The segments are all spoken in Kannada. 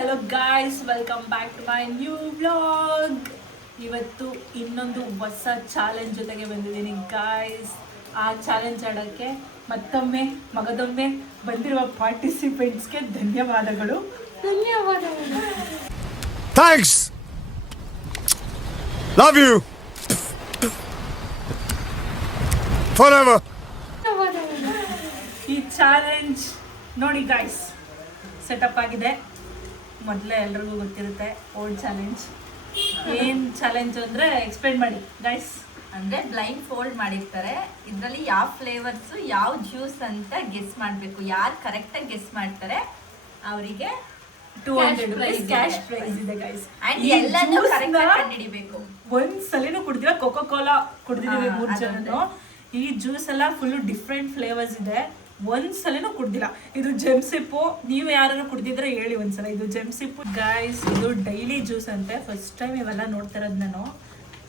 Hello guys, welcome back to my new vlog. ಇವತ್ತು ಇನ್ನೊಂದು ಹೊಸ ಚಾಲೆಂಜ್ ಜೊತೆಗೆ ಬಂದಿದ್ದೀನಿ ಗಾಯ್ಸ್. ಆ ಚಾಲೆಂಜ್ ಆಡೋಕ್ಕೆ ಮತ್ತೊಮ್ಮೆ ಮಗದೊಮ್ಮೆ ಬಂದಿರುವ ಪಾರ್ಟಿಸಿಪೆಂಟ್ಸ್ಗೆ ಧನ್ಯವಾದಗಳು. Thanks, love you forever. ಈ ಚಾಲೆಂಜ್ ನೋಡಿ ಗಾಯ್ಸ್, ಸೆಟಪ್ ಆಗಿದೆ. ಮೊದಲೇ ಎಲ್ರಿಗೂ ಗೊತ್ತಿರುತ್ತೆ ಓಲ್ಡ್ ಚಾಲೆಂಜ್. ಏನು ಚಾಲೆಂಜ್ ಅಂದರೆ ಎಕ್ಸ್ಪ್ಲೇನ್ ಮಾಡಿ ಗಾಯ್ಸ್. ಅಂದ್ರೆ ಬ್ಲೈಂಡ್ ಫೋಲ್ಡ್ ಮಾಡಿರ್ತಾರೆ. ಇದರಲ್ಲಿ ಯಾವ ಫ್ಲೇವರ್ಸ್ ಯಾವ ಜ್ಯೂಸ್ ಅಂತ ಗೆಸ್ ಮಾಡಬೇಕು. ಯಾರು ಕರೆಕ್ಟಾಗಿ ಗೆಸ್ ಮಾಡ್ತಾರೆ ಅವರಿಗೆ 200 rupees ಕ್ಯಾಶ್ ಪ್ರೈಸ್ ಇದೆ ಗಾಯ್ಸ್. ಅಂಡ್ ಎಲ್ಲನೂ ಕರೆಕ್ಟಾಗಿ ಕಂಡುಹಿಡಿಬೇಕು. ಒಂದ್ಸಲಿನೂ ಕುಡ್ದಿಲ್ಲ. ಕೋಕೋ ಕೋಲಾ ಕುಡ್ದಿದ್ದೀವಿ 3 ಜನ. ಈ ಜ್ಯೂಸ್ ಎಲ್ಲ ಫುಲ್ ಡಿಫ್ರೆಂಟ್ ಫ್ಲೇವರ್ಸ್ ಇದೆ. ಒಂದ್ಸಲಿನೂ ಕುಡ್ದಿಲ್ಲ. ಇದು ಜೆಮ್ಸಿಪ್ಪು. ನೀವು ಯಾರು ಕುಡ್ದಿದ್ರೆ ಹೇಳಿ ಒಂದ್ಸಲ. ಇದು ಜೆಮ್ಸಿಪ್ಪು ಗಾಯ್ಸ್. ಇದು ಡೈಲಿ ಜ್ಯೂಸ್ ಅಂತೆ. ಫಸ್ಟ್ ಟೈಮ್ ಇವೆಲ್ಲ ನೋಡ್ತಾ ಇರೋದು ನಾನು.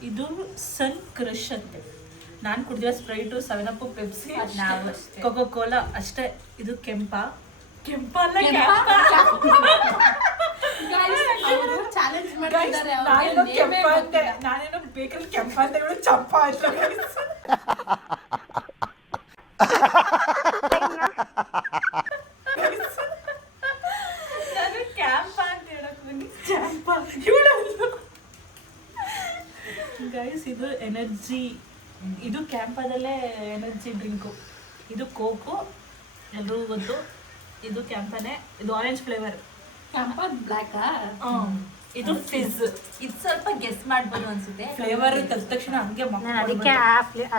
ಇದು ಸನ್ ಕ್ರಶ್ ಅಂತೆ. ನಾನು ಕುಡ್ದಿರೋ Sprite, 7up, Pepsi, Coca Cola ಅಷ್ಟೇ. ಇದು ಕೆಂಪ ಅಲ್ಲ, ನಾನೇನೋ ಬೇಕಲ್ಲಿ ಕೆಂಪ ಅಂತ ಹೇಳಿ ಚಂಪ ಅಂತ. ನಾನು ಕ್ಯಾಂಪ ಅಂತ ಹೇಳಕ್ ಬನ್ನಿ. ಕ್ಯಾಂಪ ಗೈಸ್. ಇದು ಎನರ್ಜಿ. ಇದು ಕ್ಯಾಂಪದಲ್ಲೇ ಎನರ್ಜಿ ಡ್ರಿಂಕು. ಇದು ಕೋಕು, ಎಲ್ರಿಗೂ ಗೊತ್ತು. ಇದು ಕ್ಯಾಂಪನೇ. ಇದು ಆರೆಂಜ್ ಫ್ಲೇವರ್. ಬ್ಲಾಕ್. ಇದು ಫಿಜ್. ಇದು ಸ್ವಲ್ಪ ಗೆಸ್ ಮಾಡ್ಬೋದು ಅನ್ಸುತ್ತೆ. ಫ್ಲೇವರ್ ತೆಗ್ದ ತಕ್ಷಣ ಹಂಗೆ ಅದಕ್ಕೆ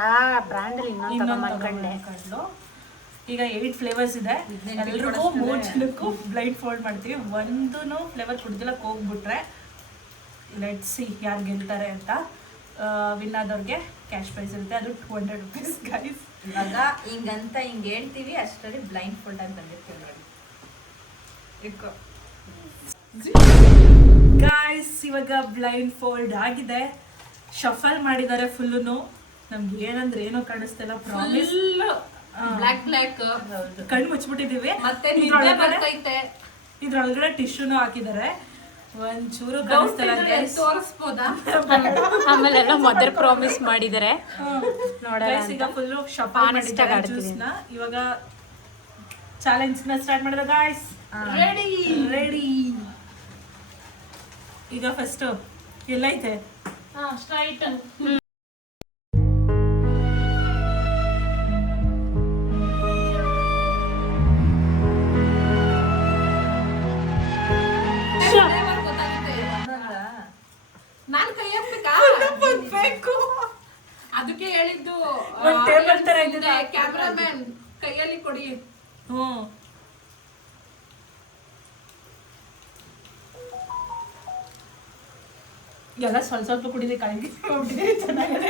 ಆ ಬ್ರ್ಯಾಂಡ್ ಅಲ್ಲಿ ಇನ್ನೊಂದು ಮಾಡ್ಕೊಂಡೆ. ಈಗ 8 ಫ್ಲೇವರ್ಸ್ ಇದೆ. ಎಲ್ರಿಗೂ 3 ಜನಕ್ಕೂ ಬ್ಲೈಂಡ್ ಫೋಲ್ಡ್ ಮಾಡ್ತೀವಿ. ಒಂದೂ ಫ್ಲೇವರ್ ಕುಡ್ದಿಲ್ಲ ಹೋಗ್ಬಿಟ್ರೆ ಲೆಟ್ಸ್ ಸಿ ಯಾರು ಗೆಲ್ತಾರೆ ಅಂತ. ವಿನ್ ಆದವ್ರಿಗೆ ಕ್ಯಾಶ್ ಪ್ರೈಸ್ ಇರುತ್ತೆ. ಅದು 200 rupees ಗೈಸ್. ಇವಾಗ ಹಿಂಗಂತ ಹಿಂಗೆ ಹೇಳ್ತೀವಿ, ಅಷ್ಟರಲ್ಲಿ ಬ್ಲೈಂಡ್ ಫೋಲ್ಡ್ ಅಂತ ಬಂದಿರ್ತೀವಿ ನೋಡಿ. ಗಾಯ್ಸ್, ಇವಾಗ ಬ್ಲೈಂಡ್ ಫೋಲ್ಡ್ ಆಗಿದೆ. ಶಫಲ್ ಮಾಡಿದ್ದಾರೆ ಫುಲ್ಲು. ನಮ್ಗೆ ಏನಂದ್ರೆ ಏನೋ ಕಾಣಿಸ್ತಿಲ್ಲ. ಪ್ರಾಮಿಸ್ ಬ್ಲಾಕ್ ಕಣ್ಣು ಮುಚ್ಚಿಬಿಟ್ಟಿದೀವಿ. ಮತ್ತೆ ಇದ್ರೊಳಗಡೆ ಟಿಶ್ಯೂನು ಹಾಕಿದ್ದಾರೆ. ಒಂಚೂರು ಕಾಣಿಸ್ತಿಲ್ಲ. ತೋರಿಸ್ಬೋದಾ? ಆಮೇಲೆ ಎಲ್ಲ ಮದರ್ ಪ್ರಾಮಿಸ್ ಮಾಡಿದ್ದಾರೆ. ಈಗ ಫುಲ್ಲು ಶಫಲ್ ಮಾಡಿದ್ದಾರೆ ಜ್ಯೂಸ್ನ. ಇವಾಗ ಚಾಲೆಂಜ್ನ ಸ್ಟಾರ್ಟ್ ಮಾಡಿದ ಗಾಯ್ಸ್. ರೆಡಿ. ಈಗ ಫಸ್ಟ್ ಎಲ್ಲೈತೆ ಸ್ಟ್ರೈಟ್. ನಾನು ಕೈ ಹಾಕ್ಬೇಕಾ? ಅದಕ್ಕೆ ಹೇಳಿದ್ದು ಟೇಬಲ್ ತರ ಇದೆ. ಕ್ಯಾಮ್ರಾಮನ್ ಕೈಯಲ್ಲಿ ಕೊಡಿ. ಎಲ್ಲ ಸ್ವಲ್ಪ ಕುಡಿದೆ. ಕಾಯಿಗೆ ಚೆನ್ನಾಗಿದೆ.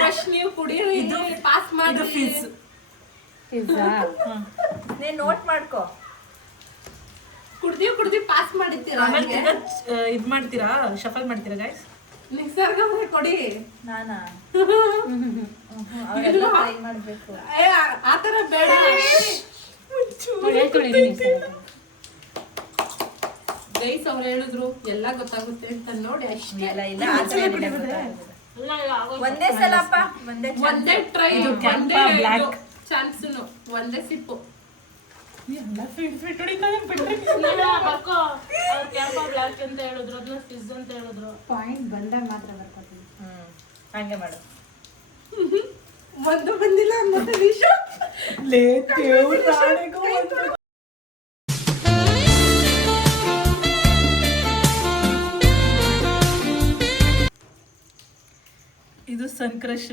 ಫಸ್ಟ್ ನೀವು ಕುಡಿಯಿರಿ. ಇದು ಪಾಸ್ ಮಾಡಿ. ಫಿಜ್. ನೀನು ನೋಟ್ ಮಾಡ್ಕೋ. ಕುಡ್ದಿ ಪಾಸ್ ಮಾಡಿರ್ತೀರಾ. ಆಮೇಲೆ ಇದು ಮಾಡ್ತೀರಾ, ಶಫಲ್ ಮಾಡ್ತೀರಾ ಗೈಸ್? ನಿಸರ್ಗ ಕೊಡಿ. ನಾನಾ ಟ್ರೈ ಮಾಡ್ಬೇಕು. ಆತರ ಬೇಡ. ಗೈಸ್ ಅವ್ರು ಹೇಳಿದ್ರು ಎಲ್ಲ ಗೊತ್ತಾಗುತ್ತೆ ಅಂತ ನೋಡಿ ಅಷ್ಟೇ. ಒಂದೇ ಸಲಪ್ಪ, ಒಂದೇ ಟ್ರೈ. ಚಾನ್ಸ್ ಒಂದೇ ಸಿಪ್ಪು. ಪಾಯಿಂಟ್ ಬಂದಾಗ ಮಾತ್ರ ಬರ್ಕೊತೀನಿ. ಹಂಗೆ ಮಾಡು. ಒಂದು ಬಂದಿಲ್ಲ ಮತ್ತೆ ವಿಷ. ಇದು ಸನ್ ಕ್ರಶ್.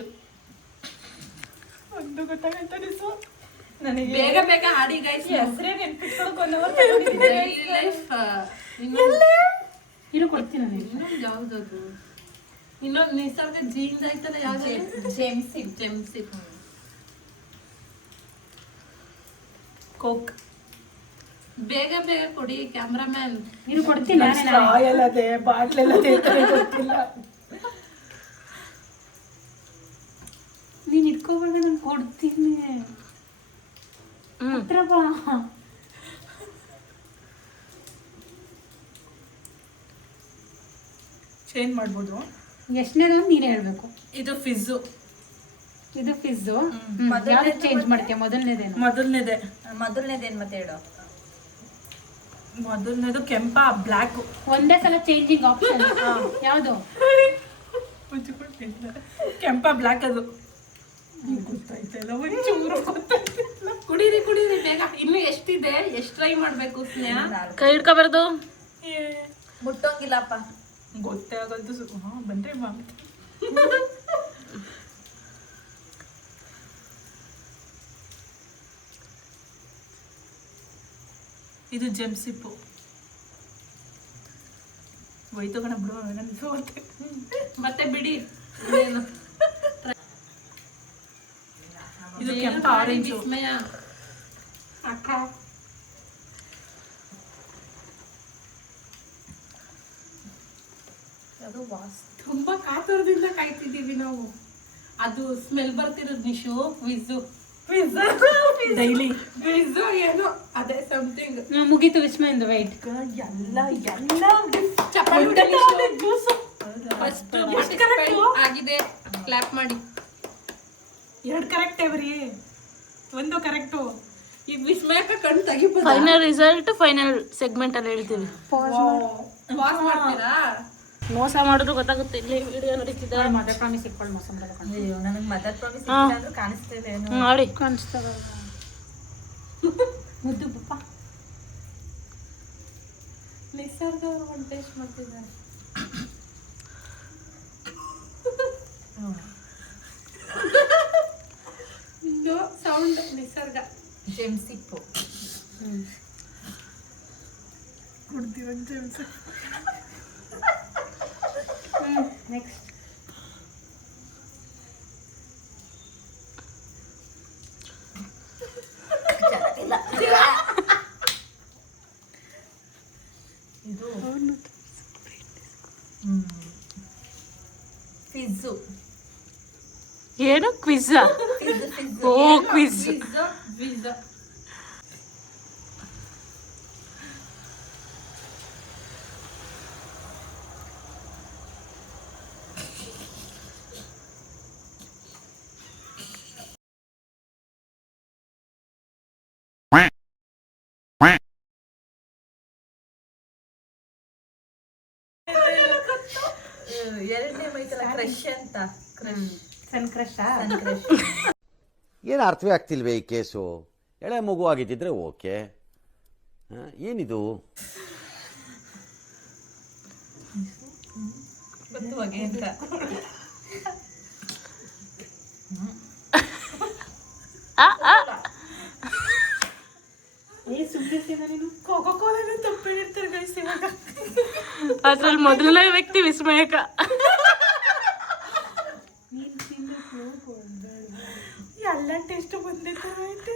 ಒಂದು ಗೊತ್ತಾಗೈತೆ ನಿಸು ನನಗೆ. ಬೇಗ ಹಾಡಿ ಗೈಸ್. ಹೆಸರೇ ನೆನ್ಪಿಟ್ಕೊಳ್ಳೋಕೆ ಇರು ಕೊಡ್ತೀನಿ ನಾನು. ಇನ್ನೊಂದು ಯಾವ್ದದು? ಇನ್ನೊಂದು ನಿಸರ್ಗ ಜೀನ್ಸ್ ಆಯ್ತಲ್ಲ ಯಾವ್ದು? ಜೆಮ್ಸಿಪ್. ಕೋಕ್. ಬೇಗ ಕೊಡಿ ಕ್ಯಾಮ್ರಾಮನ್. ಇರು ಕೊಡ್ತೀನಿ. ಅಲ್ಲದೆ ಬಾಟ್ಲೆಲ್ಲದೆ ಗೊತ್ತಿಲ್ಲ. ನೀನು ಇಟ್ಕೋಬೇಡ, ನಾನು ಕೊಡ್ತೀನಿ. ಹತ್ರ ಬಾ. ಚೇಂಜ್ ಮಾಡ್ಬೋದು. ಎಷ್ಟನೇದು ನೀನೇ ಹೇಳ್ಬೇಕು. ಇದು ಫಿಜ್ಜು. ಇದು ಫಿಜ್ಜು. ಮೊದಲನೇದು ಯಾವ್ದು ಚೇಂಜ್ ಮತ್ತೆ? ಮಾಡ್ತೀಯ? ಮೊದಲನೇದೇನು? ಮೊದಲನೇದೇನು ಮತ್ತೆ ಹೇಳು. ಮೊದಲನೇದು ಕೆಂಪ ಬ್ಲ್ಯಾಕ್. ಒಂದೇ ಸಲ ಚೇಂಜಿಂಗ್ ಆಪ್ಷನ್. ಯಾವುದು? ಕೆಂಪ ಬ್ಲ್ಯಾಕ್ ಅದು ಗೊತ್ತಾಯ್ತಲ್ಲ ಒಂಚೂರು ಗೊತ್ತಾಯ್ತಿಲ್ಲ. ಕುಡೀರಿ ಬೇಗ. ಇನ್ನು ಎಷ್ಟಿದೆ? ಎಷ್ಟು ಟ್ರೈ ಮಾಡ್ಬೇಕು ಸ್ನೇಹ? ನಾಲ್ಕು. ಕೈ ಹಿಡ್ಕೊಬಾರ್ದು. ಮುಟ್ಟೋಂಗಿಲ್ಲಪ್ಪ. ಗೊತ್ತೇ ಆಗೋದು. ಬಂದ್ರೆ ಮಾಮಿ. ಇದು ಜೆಮ್ಸಿಪ್ಪು. ಹೋಯ್ತು ಕಣ ಬಿಡು. ಮತ್ತೆ ಬಿಡಿ. ಇದು ಕೆಂಪ ಆರೆಂಜು. ವಿಸ್ಮಯ ಅಕ್ಕ ಅದು ವಾಸ್. ತುಂಬಾ ಕಾತುರದಿಂದ ಕಾಯ್ತಿದ್ದೀವಿ ನಾವು. ಅದು ಸ್ಮೆಲ್ ಬರ್ತಿರೋದು ನಿಶು. ವಿಜ್ಜು ಡೈಲಿ ವಿಜ್ಜು ಏನೋ ಅದೇ ಸಮಥಿಂಗ್. ಮುಗೀತು ವಿಸ್ಮಯಿಂದ. ವೈಟ್ ಎಲ್ಲ ಜ್ಯೂಸು. ಫಸ್ಟ್ ಎಷ್ಟು correct? ಆಗಿದೆ. ಕ್ಲಾಪ್ ಮಾಡಿ. 2 ಕರೆಕ್ಟೇ ಬರೀ, ಒಂದು ಕರೆಕ್ಟು. ಈಗ ವಿಸ್ಮಯಕ್ಕ ಕಣ್ಣು ತೆಗಿಬೋದು. ಫೈನಲ್ ರಿಸಲ್ಟ್ ಫೈನಲ್ ಸೆಗ್ಮೆಂಟ್ ಅಲ್ಲಿ ಹೇಳ್ತೀವಿ. ವಾಸ್ ಮಾಡ್ತೀರಾ? ಮೋಸ ಮಾಡಿದ್ರು ಗೊತ್ತಾಗುತ್ತೆ. ಇಲ್ಲಿ ವಿಡಿಯೋ ನಡೀತಿದೆ. ಮದರ್ ಪ್ರಾಮಿಸ್ ಇಟ್ಕೊಂಡು ಮೋಸ ಮಾಡೋದು. ಅಯ್ಯೋ ನನಗೆ ಮದರ್ ಪ್ರಾಮಿಸ್ ಅಂದ್ರೂ ಕಾಣಿಸ್ತಿದೆ. ನೋಡಿ ಕಾಣಿಸ್ತದ ಮುದ್ದು ಪಪ್ಪ. ನಿಸರ್ಗ ಅವರು ಒಂದು ಟೇಸ್ಟ್ ಮಾಡ್ತಿದ್ದಾರೆ. ಸೌಂಡ್ ನಿಸರ್ಗ. ಜೆಮ್ಸಿಪ್ಪು. ನೆಕ್ಸ್ಟ್ ಇದು ಫಿಜ್ಜು. ಏನು ಕ್ವಿಜ್? ಓ ಕ್ವಿಜ್. ವಿಜ್ಜ ಎರಡನೇ ಮೈತಲ್ಲ ಕ್ರಶ್ ಅಂತ. ಸನ್ ಕ್ರಶ್. ಏನು ಅರ್ಥವೇ ಆಗ್ತಿಲ್ವೇ ಈ ಕೇಸು? ಎಳೆ ಮಗು ಆಗಿದ್ದಿದ್ರೆ ಓಕೆ. ಏನಿದು? ಗೊತ್ತು ಹೊಗೆ ಅಂತ. ಕೋಕೋ ಕೋಲಾನು ತಪ್ಪು ಹೇಳ್ತಾರೆ ಗೈಸ್ ಇವಾಗ. ಅದ್ರಲ್ಲಿ ಮೊದಲನೇ ವ್ಯಕ್ತಿ ವಿಸ್ಮಯಕ. ಎಲ್ಲ ಟೇಸ್ಟ್ ಬಂದೇ ತರ ಐತೆ.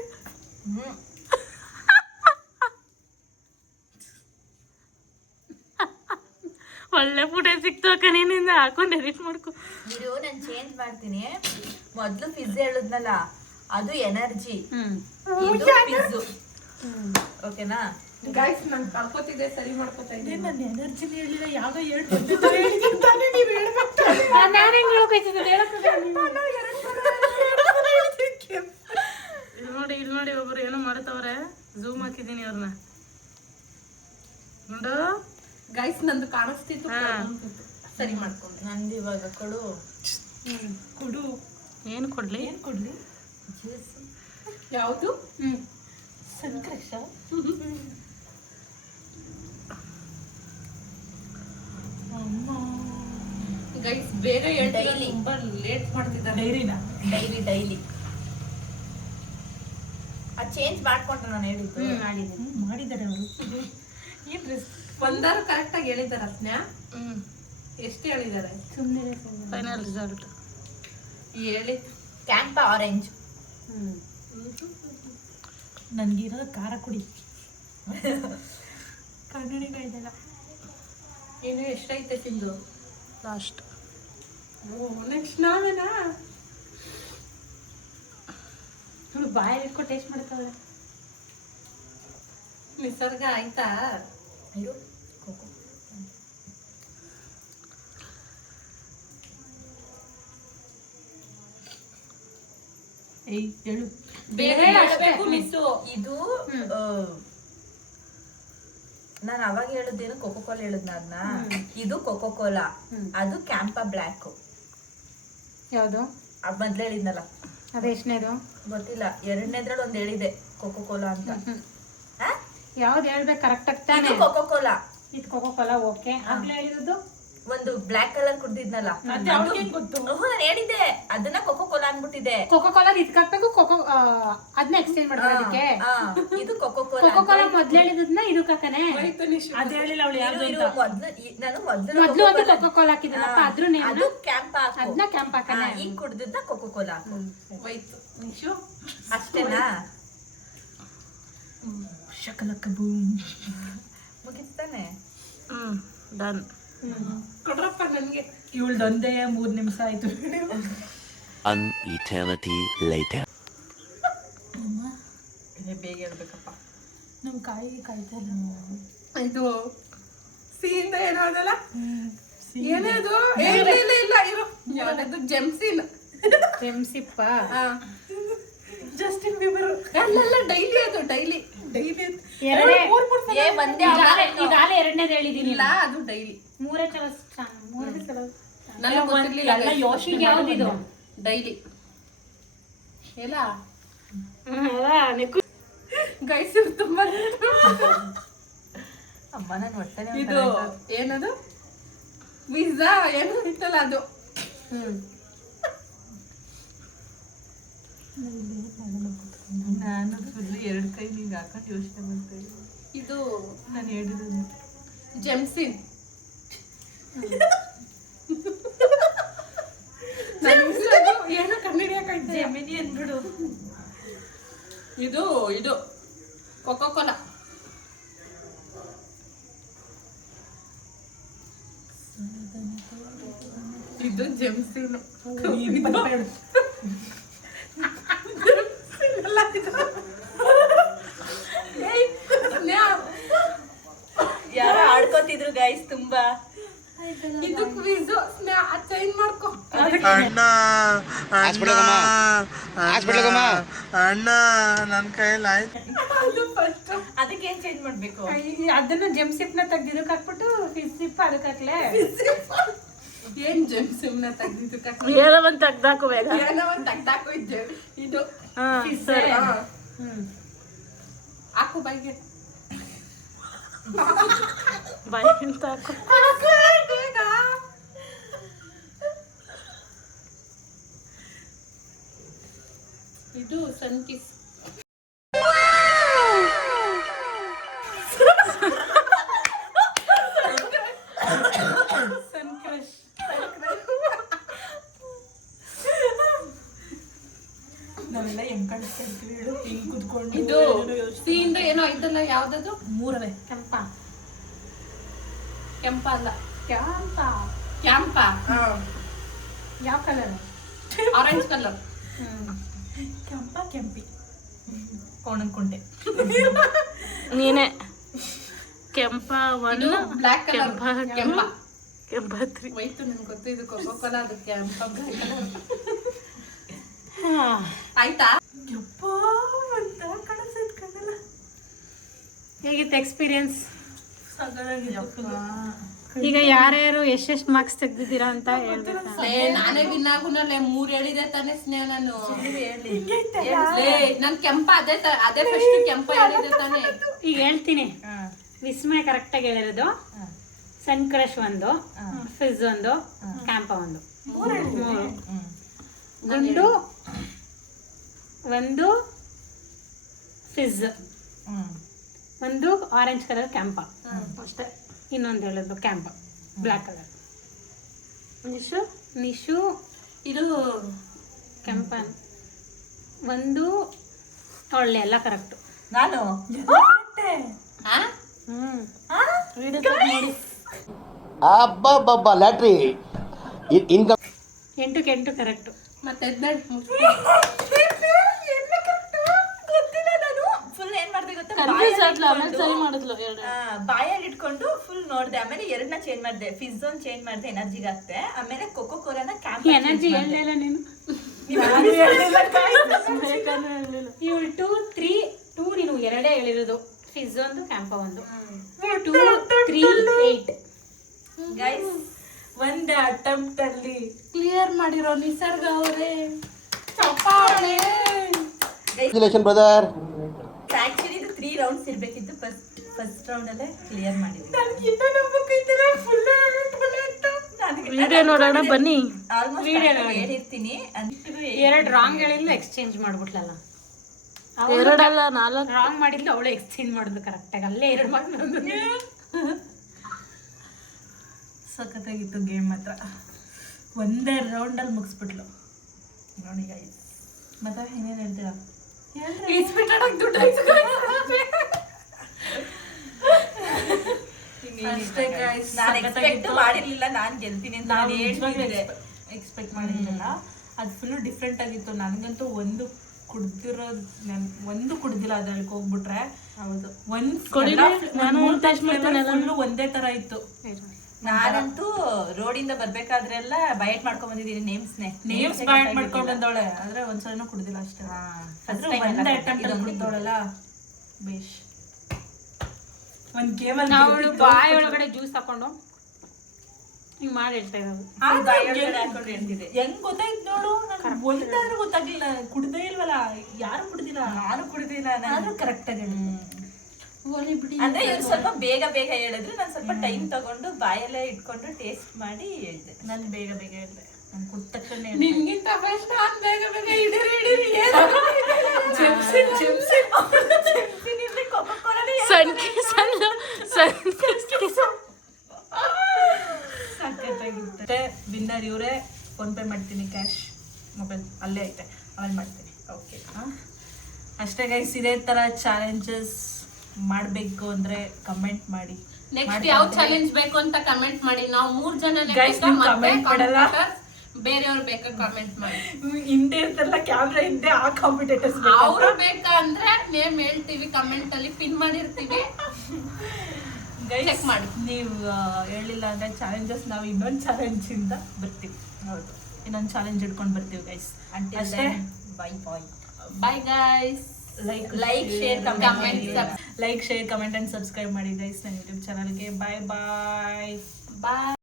ಒಳ್ಳೆ ಫುಟೇಜ್ ಸಿಕ್ತು ಅಕ್ಕ. ನೀನಿಂದ ಹಾಕೊಂಡು ಎಡಿಟ್ ಮಾಡ್ಕೊ. ವಿಡಿಯೋ ನಾನು ಚೇಂಜ್ ಮಾಡ್ತೀನಿ. ಮೊದಲು ಫಿಜ್ ಹೇಳಿದ್ನಲ್ಲ, ಅದು ಎನರ್ಜಿ. ಇದು ಫಿಜ್ಜು. ಓಕೆನಾ? ಗೈಸ್ ನಾನು ಕಳ್ಕೊತಿದ್ದೆ, ಸರಿ ಮಾಡ್ಕೊತಾ ಇದ್ದೀನಿ. ನನ್ನ ಎನರ್ಜಿನ ಹೇಳಿಲ್ಲ, ಯಾವ್ದೋ ಹೇಳ್ ಬಂದಿದ್ದಾರೆ ಹೇಳಿದ್ದಾನೆ. ನೀವು ಹೇಳ್ಬೇಕು. ನಾನು ಹೆಂಗ್ ಹೇಳೋಕೈತಿದ್ದೆ? ಇಲ್ಲಿ ನೋಡಿ ಒಬ್ರು ಏನೋ ಮಾಡ್ತವ್ರೆ. ಝೂಮ್ ಹಾಕಿದ್ದೀನಿ ಅವ್ರನ್ನ ನೋಡು. ಗೈಸ್ ನಂದು ಕಾಣಿಸ್ತಿತ್ತು. ಸರಿ ಮಾಡ್ಕೊಂಡು ನಂದು ಇವಾಗ ಕೊಡು. ಕೊಡು. ಏನು ಕೊಡ್ಲಿ? ಏನ್ ಕೊಡ್ಲಿ? ಜ್ಯೂಸ್. ಯಾವುದು? ಸಂಕ್ರಶ. ಗೈಸ್ ಬೇಗ ಹೇಳ್ತೀನಿ. Daily. ತುಂಬಾ ಲೇಟ್ ಮಾಡ್ತಿದ್ದಾರೆ. ಡೈರಿನಾ? ಡೈಲಿ ಅದು ಚೇಂಜ್ ಮಾಡ್ಕೊಂಡ್ರೆ ನಾನು ಹೇಳಿದ್ದು. ಮಾಡಿದ್ದಾರೆ ಅವರು. ಏನ್ ರಿಸ್ಕ್? ಒಂದಾರು ಕರೆಕ್ಟ್ ಆಗಿ ಹೇಳಿದಾರ ಸ್ನೇಹ? ಎಷ್ಟು ಹೇಳಿದ್ದಾರೆ? ಫೈನಲ್ ರಿಸಲ್ಟ್ ಹೇಳಿ. ಕ್ಯಾಂಪ ಆರೆಂಜ್. ನನ್ಗಿರೋದು ಖಾರ ಕುಡಿ. ಕನ್ನಡಿಗ ಇದೆಲ್ಲ. ಇನ್ನು ಎಷ್ಟೈತೆ ತಿಂದು? ಲಾಸ್ಟ್. ಓ ನೆಕ್ಸ್ಟ್ ನಾವೇನಾ? ಬಾಯಲ್ಲಿ ಇಟ್ಕೊಂಡು ಟೇಸ್ಟ್ ಮಾಡ್ತಾವೆ. ನಿಸರ್ಗ ಆಯ್ತಾ? ಅಯ್ಯೋ ಕೋಕೋ ಹೇಳು. ಬೇರೆ ಹೇಳ್ಬೇಕು ಮಿಸ್ಸು. ಇದು ನಾನು ಅವಾಗ ಹೇಳುದೇನು ಕೋಕೋ ಕೋಲಾ ಹೇಳುದ್ನ ಅದನ್ನ. ಇದು ಕೋಕೋ ಕೋಲಾ, ಅದು ಕ್ಯಾಂಪಾ ಬ್ಲ್ಯಾಕ್. ಯಾವುದು ಅದ್ ಮೊದ್ಲು ಹೇಳಿದ್ನಲ್ಲ, ಅದು ಎಷ್ಟನೇದು ಗೊತ್ತಿಲ್ಲ. ಎರಡನೇದ್ರಲ್ಲಿ ಒಂದ್ ಹೇಳಿದೆ ಕೋಕೋ ಕೋಲಾ ಅಂತ. ಯಾವ್ದು ಹೇಳ್ಬೇಕು ಕರೆಕ್ಟ್ ಆಗ್ತಾನೆ. ಇದು ಕೋಕೋ ಕೋಲಾ, ಇದು ಕೋಕೋ ಕೋಲಾ. ಓಕೆ, ಆಗ್ಲೇ ಹೇಳಿದ್ದು ಒಂದು ಬ್ಲ್ಯಾಕ್ ಕಲರ್ ಕುಡ್ದಿದ್ನಲ್ಲ, ಅದ್ ಅವ್ಳಿಗೆ ಹೆಂಗ್ ಗೊತ್ತು? ನಾನು ಹೇಳಿದ್ದೆ ಅದನ್ನ ಕೋಕೋ ಕೋಲಾ ಅನ್ಬಿಟ್ಟಿದೆ. ಕೋಕೋ ಕೋಲಾ ಇದಕ್ಕೆ ಹಾಕ್ಬೇಕು. ಅದನ್ನ ಎಕ್ಸ್ಚೇಂಜ್ ಮಾಡ್ಬೇಕು ಅದಕ್ಕೆ. ಇದು ಕೋಕೋ ಕೋಲಾ. ಕೋಕೋ ಕೋಲಾ ಮೊದ್ಲು ಹೇಳಿದ್ನ ಇದಕ್ಕೆ ಹಾಕನೆ. ಅದ್ ಹೇಳಿಲ್ಲ ಅವಳು ಯಾವ್ದು ಅಂತ. ನಾನು ಮೊದ್ಲು ಒಂದು ಕೋಕೋ ಕೋಲಾ ಹಾಕಿದ್ನಪ್ಪ, ಅದ್ರ ನೇಮ್ ಅದು ಕ್ಯಾಂಪಾ ಅದನ್ನ ಕ್ಯಾಂಪ್ ಹಾಕನೆ. ಈಗ ಕುಡ್ದಿದ್ದ ಕೋಕೋ ಕೋಲಾ. ಹೋಯ್ತು ನಿಶು. ಅಷ್ಟೇನಾ? ಶಕಲಕ ಬೂಮ್. ಮುಗಿಸ್ತಾನೆ. ಡನ್. ಕೊಡ್ರಪ್ಪ ನನ್ಗೆ. ಇವಳ್ದೊಂದೇ 3 ನಿಮಿಷ ಆಯ್ತು. An eternity later. ಬೇಗ ಹೇಳ್ಬೇಕಪ್ಪ. ನಮ್ ಕಾಯ್ತಾ ಇಲ್ಲ. ಇದು ಸೀನ್ ಏನೋ ಅದಲ್ಲ, ಏನೇದು? ಇಲ್ಲ ಇಲ್ಲ ಇಲ್ಲ ಇರು, ಯಾವ್ದದು ಜೆಮ್ಸಿನ್. ಜೆಮ್ಸಿಪ್ಪ. Justin Bieber. ಅಲ್ಲ ಡೈಲಿ ಅದು ಡೈಲಿ ಎರಡೇ ಏ ಬಂದೆ ಈಗಾಗಲೇ ಎರಡನೇದು ಹೇಳಿದೀನಿ. ಇಲ್ಲ, ಅದು ಡೈಲಿ. ಮೂರೇ ಚಲೋ ನನಗೆ ಗೊತ್ತಿರ್ಲಿಲ್ಲ. ಎಲ್ಲ ಯೋಶಿಗೆ ಯಾವ್ದಿದು ಡೈಲಿ ಎಲ್ಲ ಗೈಸ್ ತುಂಬಾ. ಅಮ್ಮ ನಾನು ಹೊಟ್ಟೆನೆ ಇದು ಏನದು ಪಿಜ್ಜಾ ಏನೋ ಇತ್ತಲ್ಲ ಅದು. ನಾನು ಫುಲ್ 2 ಕೈ ನಿಂಗೆ ಹಾಕೊಂಡು ಯೋಚನೆ ಮಾಡ್ತಾ ಇದ್ದೀನಿ. ಇದು ನಾನು ಹೇಳಿದ್ದು ಜೆಮ್ಸಿನ್. ಏನೋ ಕಂಡಿಡಿಯಕೈತೆ. ಜೆಮಿನಿ ಅಂದ್ಬಿಡು. ಇದು ಇದು ಕೋಕೋ ಕೋಲಾ. ಇದು ಜೆಮ್ಸಿನ್. ಯಾರೋ ಆಡ್ಕೋತಿದ್ರು ಗೈಸ್ ತುಂಬಾ. ಇದು ಕ್ವಿಜ್ ಚೇಂಜ್ ಮಾಡ್ಕೊ. ಅಣ್ಣ ನನ್ ಕೈಯಲ್ಲಿ ಆಯ್ತು. ಅದು ಫಸ್ಟ್ ಅದಕ್ಕೆ ಏನ್ ಚೇಂಜ್ ಮಾಡ್ಬೇಕು? ಅದನ್ನ ಜೆಮ್ಸಿಪ್ ನ ತೆಗ್ದು ಇದಕ್ಕೆ ಹಾಕ್ಬಿಟ್ಟು ಫಿಶ್ ಸಿಪ್ ಅದಕ್ಕೆ ಹಾಕ್ಲೆ. ಏನ್ ಜೆಮ್ಸಿನ್ ತೆಗ್ದಿದ್ದು ಏನೋ ಒಂದ್ ತೆಗ್ದಾಕು ಬೇಗ. ಏನೋ ಒಂದ್ ತೆಗ್ದಾಕು ಇದ್ದೆ. ಇದು ಸರಿ. ಹಾಕು ಬೈಗೆ. ಬಾಯ್ ಅಂತ ಹಾಕು. ಬೇಗ. ಇದು ಸನ್ ಕಿಸ್. ಸನ್ ಕ್ರಶ್. ನಾವೆಲ್ಲ ಹೆಂಗ್ ಕಾಣಿಸ್ತಾ ಇರ್ತೀವಿ ಹೇಳು, ಹಿಂಗ್ ಕುತ್ಕೊಂಡು. ಇದು ಸೀನ್ ಏನೋ ಐತಲ್ಲ, ಯಾವ್ದದು? ಮೂರವೇ. ಕೆಂಪ ಕೆಂಪ ಅಲ್ಲ, ಕೆಂಪ. ಕ್ಯಾಂಪ. ಯಾವ ಕಲರ್? Orange colour. ಕೆಂಪಿ. ಕೋಣಂಕುಂಟೆ. ನೀನೆ ಕೆಂಪ ಇದು 1, ಬ್ಲಾಕ್ ಕಲರ್. ಕೆಂಪ. ಕೆಂಪ 3. ಹೋಯ್ತು, ನನ್ಗೆ ಗೊತ್ತು ಇದು ಕೋಕೋ ಕೋಲಾ, ಅದು ಕೆಂಪ ಬ್ಲಾಕ್ ಕಲರ್. ಆಯ್ತಾ? ಯಪ್ಪ ಅಂತ ಕಾಣಿಸ್ತೈತ್ ಕಣ್ಣೆಲ್ಲ. ಹೇಗಿತ್ತು ಎಕ್ಸ್ಪೀರಿಯನ್ಸ್? ಸಗದಾಗಿತ್ತು. ಈಗ ಯಾರ್ಯಾರು ಎಷ್ಟೆಷ್ಟು ಮಾರ್ಕ್ಸ್ ತೆಗ್ದಿದ್ದೀರಾ ಅಂತ ಹೇಳ್ಬೇಕು. ನಾನೇ ವಿನ್ ಆಗುನಲ್ಲೇ 3 ಹೇಳಿದೆ ತಾನೇ ಸ್ನೇಹ ನಾನು. ಹೇಳಿ. ನನ್ ಕೆಂಪ ಅದೇ ಫಸ್ಟ್ ಕೆಂಪ ಹೇಳಿದೆ ತಾನೇ. ಈಗ ಹೇಳ್ತೀನಿ. ವಿಸ್ಮಯ ಕರೆಕ್ಟಾಗಿ ಹೇಳಿರೋದು. ಸನ್ ಕ್ರಶ್ 1, ಫಿಜ್ 1, ಕ್ಯಾಂಪ 1. 3 ಗುಂಡು 1, ಫಿಜ್ 1, ಆರೆಂಜ್ ಕಲರ್ ಕ್ಯಾಂಪ ಅಷ್ಟೇ. ಇನ್ನೊಂದು ಹೇಳಿದ್ರು ಕ್ಯಾಂಪ ಬ್ಲ್ಯಾಕ್ ಕಲರ್. ನಿಶು ಇದು ಕೆಂಪ 1 ಒಳ್ಳೆ ಎಲ್ಲ ಕರೆಕ್ಟು. ನಾನು ಹಾ ಅಬ್ಬಬ್ಬಬ್ಬ ಲ್ಯಾಟ್ರಿ ಇನ್ಕಮ್ 8ಕ್ಕೆ 8 ಕರೆಕ್ಟು. ಮತ್ತೆ ಗೊತ್ತಿಲ್ಲ. ನಾನು ಫುಲ್ ಏನ್ ಮಾಡ್ದೆ ಗೊತ್ತಾ? ಸರಿ ಮಾಡಿದ್ಲು ಬಾಯಲ್ಲಿ ಇಟ್ಕೊಂಡು ಫುಲ್ ನೋಡ್ದೆ. ಆಮೇಲೆ ಎರಡನ್ನ ಚೇಂಜ್ ಮಾಡಿದೆ, ಫಿಜ್ ಒಂದು ಚೇಂಜ್ ಮಾಡಿದೆ ಎನರ್ಜಿಗೆ ಹಾಕ್ತೆ. ಆಮೇಲೆ ಕೋಕೋ ಕೋಲಾನ ಕ್ಯಾಂಪ್ ಎನರ್ಜಿ ಹೇಳಲಿಲ್ಲ ನೀನು. ಇವ್ಳು 2, 3, 2 ನೀನು ಎರಡೇ ಹೇಳಿರೋದು. ಫಿಜ್ ಒಂದು ಕ್ಯಾಂಪ ಒಂದು 2, 3, 8. ಗೈಸ್ ಒಂದೇ ಅಟೆಂಪ್ಟ್ ಅಲ್ಲಿ ಕ್ಲಿಯರ್ ಮಾಡಿರೋ ನಿಸರ್ಗ ಅವರೇ. ಬ್ರದರ್. ಆಕ್ಚುಲಿ ಇದು 3 ರೌಂಡ್ಸ್ ಇರ್ಬೇಕಿತ್ತು. ಫಸ್ಟ್ ರೌಂಡ್ ಅಲ್ಲೇ ಕ್ಲಿಯರ್ ಮಾಡಿದ್ವಿ. ವಿಡಿಯೋ ನೋಡೋಣ ಬನ್ನಿ. ಆಲ್ಮೋಸ್ಟ್ ಹೇಳಿರ್ತೀನಿ. 2 ರಾಂಗ್ ಹೇಳಿದ್ಲು, ಎಕ್ಸ್ಚೇಂಜ್ ಮಾಡ್ಬಿಟ್ಲಲ್ಲ. ಎರಡಲ್ಲ 4. ರಾಂಗ್ ಮಾಡಿದ್ಲು, ಅವಳು ಎಕ್ಸ್ಚೇಂಜ್ ಮಾಡಿದ್ಲು ಕರೆಕ್ಟಾಗಿ. ಅಲ್ಲೇ 2 ಮಾಡಿದ್ರು. ಸಖತ್ತಾಗಿತ್ತು ಗೇಮ್ ಮಾತ್ರ. ಒಂದೇ ರೌಂಡಲ್ಲಿ ಮುಗಿಸ್ಬಿಟ್ಲು ನೋಡಿ ಗೈಸ್. ಮತ್ತೆ ಏನೇನು ಹೇಳ್ತೀರಾ? ಅಷ್ಟೇ ಗೈಸ್. ನಾನು ಎಕ್ಸ್ಪೆಕ್ಟ್ ಮಾಡಿರ್ಲಿಲ್ಲ ನಾನು ಗೆಲ್ತೀನಿ ಅಂತ. ನಾವು ಹೇಳ್ತಿದ್ದೆ ಎಕ್ಸ್ಪೆಕ್ಟ್ ಮಾಡಿರಲಿಲ್ಲ. ಅದು ಫುಲ್ಲು ಡಿಫ್ರೆಂಟ್ ಆಗಿತ್ತು. ನನಗಂತೂ ಒಂದು ಕುಡ್ದಿಲ್ಲ ಅದ್ರಲ್ಲಿ ಹೋಗ್ಬಿಟ್ರೆ. ಹೌದು. ಫುಲ್ಲು ಒಂದೇ ತರ ಇತ್ತು. ನಾನಂತೂ ರೋಡಿಂದ ಬರ್ಬೇಕಾದ್ರೆಲ್ಲ ಬಯಟ್ ಮಾಡ್ಕೊಂಡ್ ಬಂದಿದ್ದೀನಿ ನೇಮ್ಸ್ ಬ್ಯಾಟ್ ಮಾಡ್ಕೊಂಡ್ ಬಂದವಳೆ. ಆದ್ರೆ ಒಂದ್ಸಲನೂ ಕುಡ್ದಿಲ್ಲ ಅಷ್ಟೇ. ಆದ್ರೆ ಒಂದ್ ಅಟೆಂಪ್ಟ್ ಅಲ್ಲಿ ಕುಡ್ದವಳಲ್ಲ ಬೇಷ್. ಒಂದ್ ಗೇಮ್ ಅಲ್ಲಿ ಅವಳು ಬಾಯಿ ಒಳಗಡೆ ಜ್ಯೂಸ್ ಹಾಕೊಂಡು ಹಿಂಗ್ ಮಾಡಿ ಹೇಳ್ತಾ ಇರೋದು. ಹಾಕೊಂಡು ಹೇಳ್ತಿದ್ದೆ. ಹೆಂಗ್ ಗೊತ್ತಾಯ್ತು ನೋಡು. ಒಂದಾದ್ರೂ ಗೊತ್ತಾಗ್ಲಿಲ್ಲ. ಕುಡ್ದೇ ಇಲ್ವಲ್ಲ, ಯಾರು ಕುಡ್ದಿಲ್ಲ. ನಾನು ಕುಡ್ದಿಲ್ಲ. ನಾನು ಕರೆಕ್ಟ್ ಆಗಿ ಅಂದ್ರೆ ಇವ್ರು ಸ್ವಲ್ಪ ಬೇಗ ಬೇಗ ಹೇಳಿದ್ರು, ನಾನು ಸ್ವಲ್ಪ ಟೈಮ್ ತಗೊಂಡು ಬಾಯಲ್ಲೇ ಇಟ್ಕೊಂಡು ಟೇಸ್ಟ್ ಮಾಡಿ ಹೇಳ್ದೆ. ನಾನು ಬೇಗ ಬೇಗ ಹೇಳಿದೆ. ನಾನು ಕುಡ್ದ ತಕ್ಷಣ ನಿನ್ಗಿಂತ ಫಸ್ಟ್ ನಾನು ಬೇಗ ಬೇಗ ಹಿಡೀರಿ ಸಾಕಾಗಿರುತ್ತೆ. ವಿನ್ನರ್ ಇವರೇ. ಫೋನ್ ಪೇ ಮಾಡ್ತೀನಿ, ಕ್ಯಾಶ್ ಮೊಬೈಲ್ ಅಲ್ಲೇ ಐತೆ, ಆಮೇಲೆ ಮಾಡ್ತೀನಿ. ಓಕೆ ಅಷ್ಟೇ ಗೈಸ್. ಇದೇ ತರ ಚಾಲೆಂಜಸ್ ಮಾಡಬೇಕು ಅಂದ್ರೆ ಕಮೆಂಟ್ ಮಾಡಿ. ನೆಕ್ಸ್ಟ್ ಯಾವ ಚಾಲೆಂಜ್ ಬೇಕು ಅಂತ ಕಮೆಂಟ್ ಮಾಡಿ. ನಾವು 3 ಜನ ಬೇರೆಯವ್ರು ಬೇಕಾ ಕಮೆಂಟ್ ಮಾಡಿ. ಹಿಂದೆ ಇರ್ತಾರಲ್ಲ ಕ್ಯಾಮ್ರಾ ಹಿಂದೆ, ಆ ಕಾಂಪಿಟೇಟರ್ಸ್ ಅವ್ರು ಬೇಕಾ ಅಂದ್ರೆ ನೇಮ್ ಹೇಳ್ತೀವಿ, ಕಮೆಂಟ್ ಅಲ್ಲಿ ಪಿನ್ ಮಾಡಿರ್ತೀವಿ, ಚೆಕ್ ಮಾಡಿ. ನೀವು ಹೇಳಿಲ್ಲ ಅಂದ್ರೆ ಚಾಲೆಂಜಸ್ ನಾವು ಇನ್ನೊಂದು ಚಾಲೆಂಜ್ ಇಂದ ಬರ್ತೀವಿ. ಹೌದು, ಇನ್ನೊಂದು ಚಾಲೆಂಜ್ ಇಟ್ಕೊಂಡು ಬರ್ತೀವಿ ಗೈಸ್. ಅಷ್ಟೇ. Bye guys. Like share comment and subscribe ಮಾಡಿ ಗೈಸ್ ನನ್ನ ಯೂಟ್ಯೂಬ್ ಚಾನಲ್ಗೆ. ಬಾಯ್ ಬಾಯ್ ಬಾಯ್.